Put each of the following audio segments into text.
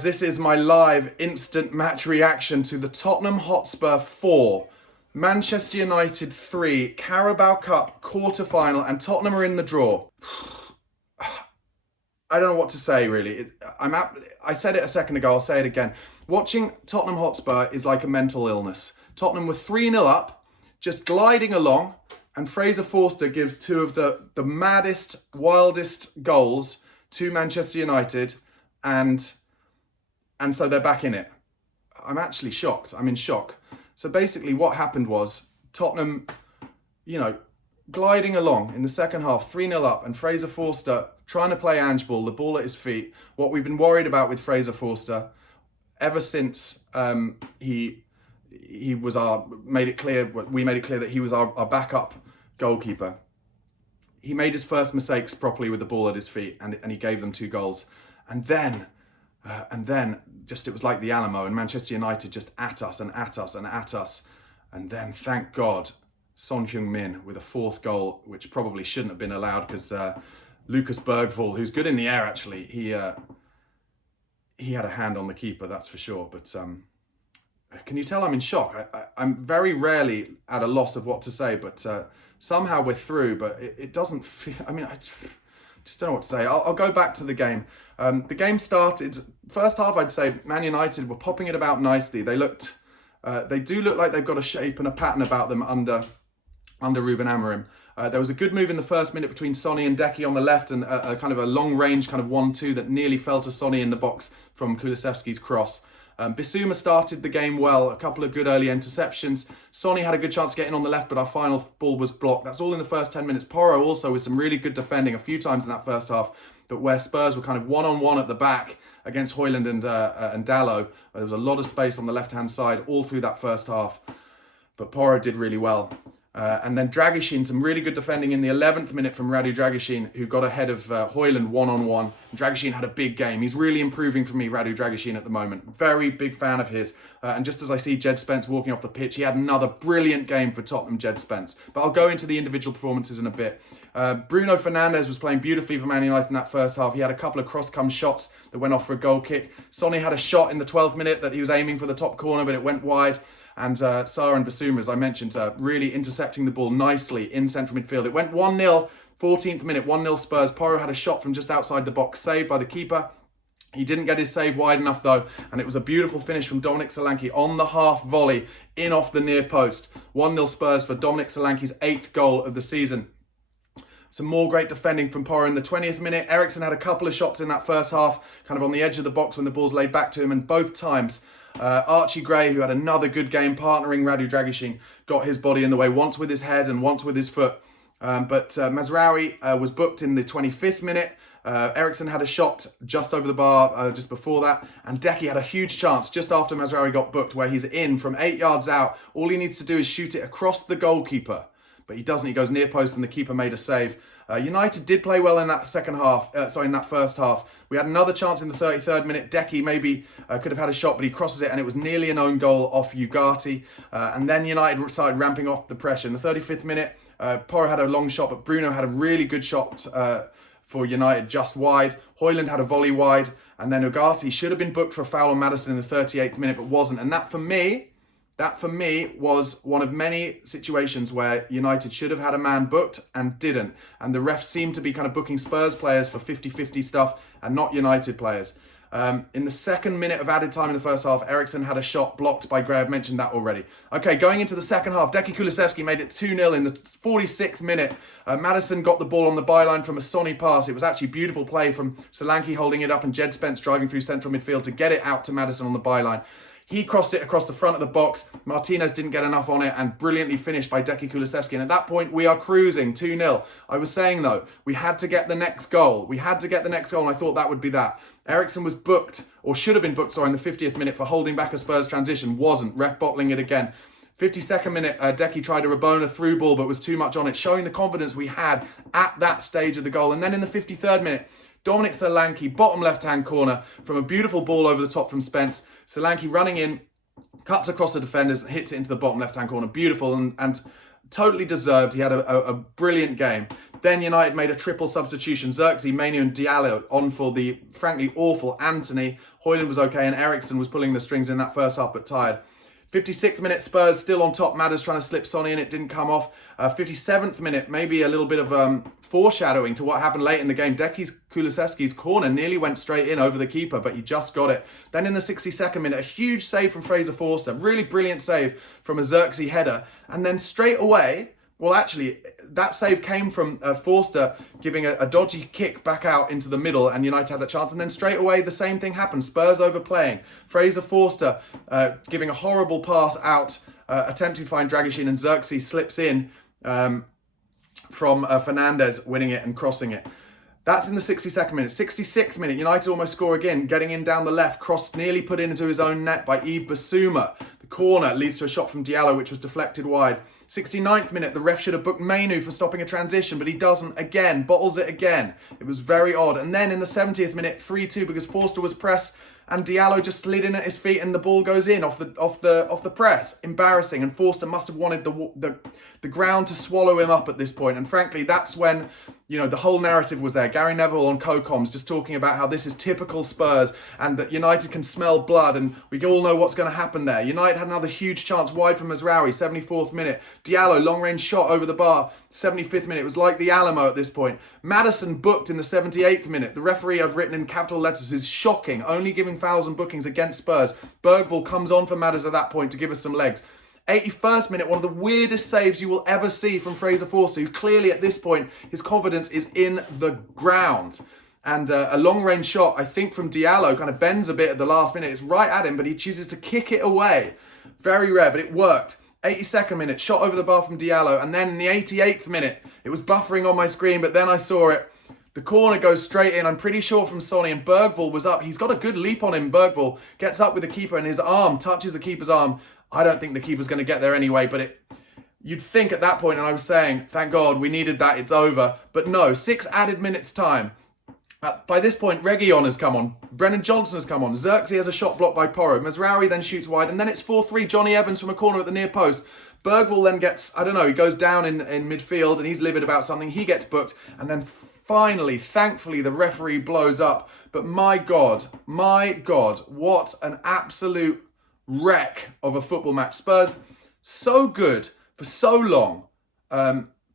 This is my live instant match reaction to the Tottenham Hotspur 4, Manchester United 3, Carabao Cup quarter-final, and Tottenham are in the draw. I don't know what to say, really. I said it a second ago, I'll say it again. Watching Tottenham Hotspur is like a mental illness. Tottenham were 3-0 up, just gliding along, and Fraser Forster gives two of the maddest, wildest goals to Manchester United, and so they're back in it. I'm actually shocked. I'm in shock. So basically what happened was Tottenham, gliding along in the second half, 3-0 up, and Fraser Forster trying to play Ange ball, the ball at his feet. What we've been worried about with Fraser Forster ever since we made it clear that he was our backup goalkeeper. He made his first mistakes properly with the ball at his feet, and he gave them 2 goals. And then it was like the Alamo, and Manchester United just at us and at us and at us. And then, thank God, Son Heung-min with a 4th goal, which probably shouldn't have been allowed because Lucas Bergvall, who's good in the air actually, he had a hand on the keeper, that's for sure. But can you tell I'm in shock? I'm very rarely at a loss of what to say, but somehow we're through. But it doesn't feel, I just don't know what to say. I'll go back to the game. The game started, first half I'd say Man United were popping it about nicely. They do look like they've got a shape and a pattern about them under Ruben Amorim. There was a good move in the first minute between Sonny and Decky on the left, and a kind of a long range kind of 1-2 that nearly fell to Sonny in the box from Kulusevski's cross. Bissouma started the game well, a couple of good early interceptions. Sonny had a good chance to get in on the left, but our final ball was blocked. That's all in the first 10 minutes. Porro also with some really good defending a few times in that first half, but where Spurs were kind of one-on-one at the back against Højlund and Dalot. There was a lot of space on the left-hand side all through that first half, but Porro did really well. And then Dragusin, some really good defending in the 11th minute from Radu Dragusin, who got ahead of Højlund one-on-one. Dragusin had a big game. He's really improving for me, Radu Dragusin, at the moment. Very big fan of his. And just as I see Jed Spence walking off the pitch, he had another brilliant game for Tottenham, Jed Spence. But I'll go into the individual performances in a bit. Bruno Fernandes was playing beautifully for Man United in that first half. He had a couple of cross-come shots that went off for a goal kick. Sonny had a shot in the 12th minute that he was aiming for the top corner, but it went wide. And Sarr and Bissouma, as I mentioned, really intercepting the ball nicely in central midfield. It went 1-0, 14th minute, 1-0 Spurs. Porro had a shot from just outside the box, saved by the keeper. He didn't get his save wide enough though, and it was a beautiful finish from Dominic Solanke on the half volley in off the near post. 1-0 Spurs for Dominic Solanke's 8th goal of the season. Some more great defending from Porro in the 20th minute. Eriksen had a couple of shots in that first half, kind of on the edge of the box when the ball's laid back to him, and both times Archie Gray, who had another good game partnering Radu Dragusin, got his body in the way, once with his head and once with his foot. But Mazraoui was booked in the 25th minute. Eriksen had a shot just over the bar just before that. And Decky had a huge chance just after Mazraoui got booked, where he's in from 8 yards out. All he needs to do is shoot it across the goalkeeper. But he doesn't. He goes near post and the keeper made a save. United did play well in that in that first half. We had another chance in the 33rd minute. Decky maybe could have had a shot, but he crosses it and it was nearly an own goal off Ugarte. And then United started ramping off the pressure. In the 35th minute, Porro had a long shot, but Bruno had a really good shot for United just wide. Højlund had a volley wide, and then Ugarte should have been booked for a foul on Maddison in the 38th minute, but wasn't. And that for me was one of many situations where United should have had a man booked and didn't. And the refs seemed to be kind of booking Spurs players for 50-50 stuff and not United players. In the 2nd minute of added time in the first half, Eriksen had a shot blocked by Gray. I've mentioned that already. Okay, going into the second half, Decky Kulusevski made it 2-0 in the 46th minute. Maddison got the ball on the byline from a Sonny pass. It was actually beautiful play from Solanke holding it up and Jed Spence driving through central midfield to get it out to Maddison on the byline. He crossed it across the front of the box. Martinez didn't get enough on it, and brilliantly finished by Decky Kulusevski. And at that point, we are cruising 2-0. I was saying, though, we had to get the next goal. We had to get the next goal, and I thought that would be that. Eriksen was booked, or should have been booked, sorry, in the 50th minute for holding back a Spurs transition. Wasn't. Ref bottling it again. 52nd minute, Decky tried a Rabona through ball, but was too much on it, showing the confidence we had at that stage of the goal. And then in the 53rd minute, Dominic Solanke, bottom left-hand corner, from a beautiful ball over the top from Spence. Solanke running in, cuts across the defenders, hits it into the bottom left-hand corner. Beautiful and totally deserved. He had a brilliant game. Then United made a triple substitution. Xerxes, Mainoo and Diallo on for the frankly awful Anthony. Højlund was okay, and Eriksen was pulling the strings in that first half, but tired. 56th minute, Spurs still on top. Madders trying to slip Sonny in, it didn't come off. 57th minute, maybe a little bit of foreshadowing to what happened late in the game. Kulusevski's corner nearly went straight in over the keeper, but he just got it. Then in the 62nd minute, a huge save from Fraser Forster. Really brilliant save from a Xerxes header. And then straight away, well, actually, that save came from Forster giving a dodgy kick back out into the middle, and United had that chance. And then straight away, the same thing happened. Spurs overplaying. Fraser Forster giving a horrible pass out, attempting to find Dragusin, and Xerxes slips in from Fernandez, winning it and crossing it. That's in the 62nd minute. 66th minute, United almost score again, getting in down the left. Cross nearly put into his own net by Yves Bissouma. The corner leads to a shot from Diallo, which was deflected wide. 69th minute, the ref should have booked Mainu for stopping a transition, but he doesn't again, bottles it again. It was very odd. And then in the 70th minute, 3-2, because Forster was pressed and Diallo just slid in at his feet and the ball goes in off the press. Embarrassing, and Forster must have wanted the ground to swallow him up at this point. And frankly, that's when, you know, the whole narrative was there. Gary Neville on co-coms just talking about how this is typical Spurs and that United can smell blood, and we all know what's going to happen there. United had another huge chance wide from Mazraoui, 74th minute. Diallo, long-range shot over the bar, 75th minute. It was like the Alamo at this point. Maddison booked in the 78th minute. The referee, I've written in capital letters, is shocking, only giving fouls and bookings against Spurs. Bergvall comes on for Madders at that point to give us some legs. 81st minute, one of the weirdest saves you will ever see from Fraser Forster, who clearly at this point, his confidence is in the ground. And a long-range shot, I think, from Diallo kind of bends a bit at the last minute. It's right at him, but he chooses to kick it away. Very rare, but it worked. 82nd minute, shot over the bar from Diallo. And then in the 88th minute, it was buffering on my screen, but then I saw it. The corner goes straight in, I'm pretty sure from Sonny, and Bergvall was up. He's got a good leap on him, Bergvall. Gets up with the keeper and his arm touches the keeper's arm. I don't think the keeper's going to get there anyway, but you'd think at that point, and I was saying, thank God, we needed that, it's over. But no, 6 added minutes time. By this point, Reguilon has come on. Brennan Johnson has come on. Xerxes has a shot blocked by Porro. Mazraoui then shoots wide, and then it's 4-3. Johnny Evans from a corner at the near post. Bergvall then gets, I don't know, he goes down in midfield, and he's livid about something. He gets booked, and then finally, thankfully, the referee blows up. But my God, what an absolute wreck of a football match. Spurs, so good for so long,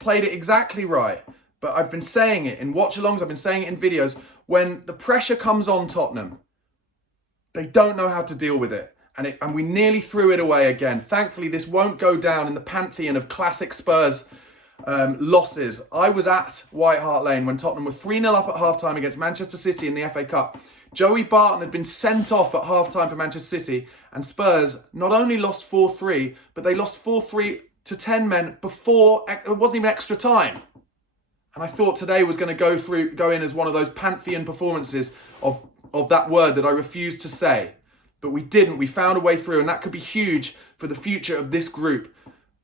played it exactly right. But I've been saying it in watch-alongs, I've been saying it in videos, when the pressure comes on Tottenham, they don't know how to deal with it. And we nearly threw it away again. Thankfully, this won't go down in the pantheon of classic Spurs losses. I was at White Hart Lane when Tottenham were 3-0 up at half-time against Manchester City in the FA Cup. Joey Barton had been sent off at half-time for Manchester City, and Spurs not only lost 4-3, but they lost 4-3 to 10 men before, it wasn't even extra time. And I thought today was going to go in as one of those pantheon performances of that word that I refused to say. But we didn't. We found a way through, and that could be huge for the future of this group.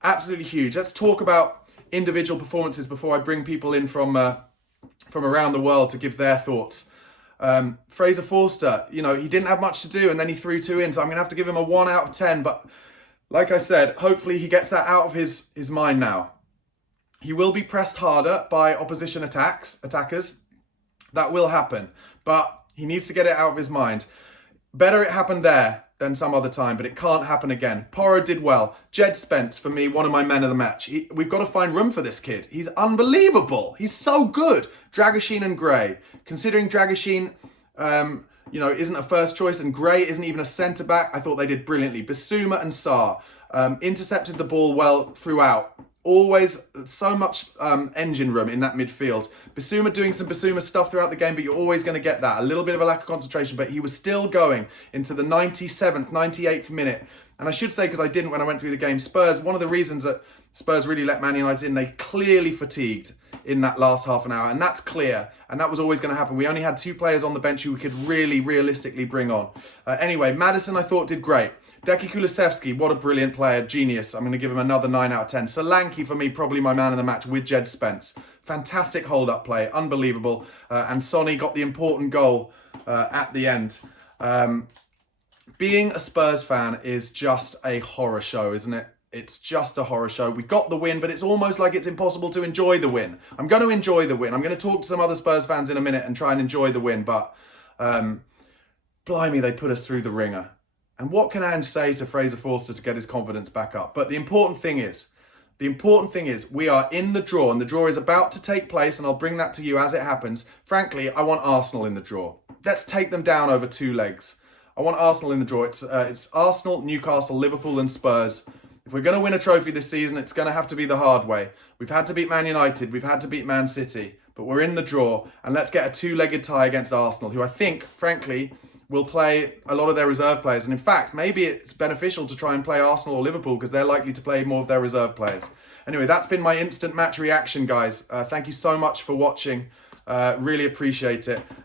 Absolutely huge. Let's talk about individual performances before I bring people in from around the world to give their thoughts. Fraser Forster, you know, he didn't have much to do, and then he threw 2 in, so I'm going to have to give him a 1 out of 10. But like I said, hopefully he gets that out of his mind now. He will be pressed harder by opposition attackers. That will happen, but he needs to get it out of his mind. Better it happened there than some other time, but it can't happen again. Porro did well. Jed Spence, for me, one of my men of the match. We've got to find room for this kid. He's unbelievable. He's so good. Dragusin and Gray. Considering Dragusin, you know, isn't a first choice and Gray isn't even a centre-back, I thought they did brilliantly. Bissouma and Sarr intercepted the ball well throughout. Always so much engine room in that midfield. Bissouma doing some Bissouma stuff throughout the game, but you're always going to get that. A little bit of a lack of concentration, but he was still going into the 97th, 98th minute. And I should say, because I didn't when I went through the game, Spurs, one of the reasons that Spurs really let Man United in, they clearly fatigued in that last half an hour. And that's clear. And that was always going to happen. We only had 2 players on the bench who we could really realistically bring on. Anyway, Maddison, I thought, did great. Kulusevski, what a brilliant player, genius. I'm going to give him another 9 out of 10. Solanke, for me, probably my man of the match with Jed Spence. Fantastic hold-up play, unbelievable. And Sonny got the important goal at the end. Being a Spurs fan is just a horror show, isn't it? It's just a horror show. We got the win, but it's almost like it's impossible to enjoy the win. I'm going to enjoy the win. I'm going to talk to some other Spurs fans in a minute and try and enjoy the win, but blimey, they put us through the ringer. And what can Ange say to Fraser Forster to get his confidence back up? But the important thing is we are in the draw, and the draw is about to take place, and I'll bring that to you as it happens. Frankly, I want Arsenal in the draw. Let's take them down over 2 legs. I want Arsenal in the draw. It's Arsenal, Newcastle, Liverpool and Spurs. If we're going to win a trophy this season, it's going to have to be the hard way. We've had to beat Man United, we've had to beat Man City, but we're in the draw, and let's get a 2-legged tie against Arsenal, who I think, frankly, will play a lot of their reserve players. And in fact, maybe it's beneficial to try and play Arsenal or Liverpool because they're likely to play more of their reserve players. Anyway, that's been my instant match reaction, guys. Thank you so much for watching. Really appreciate it.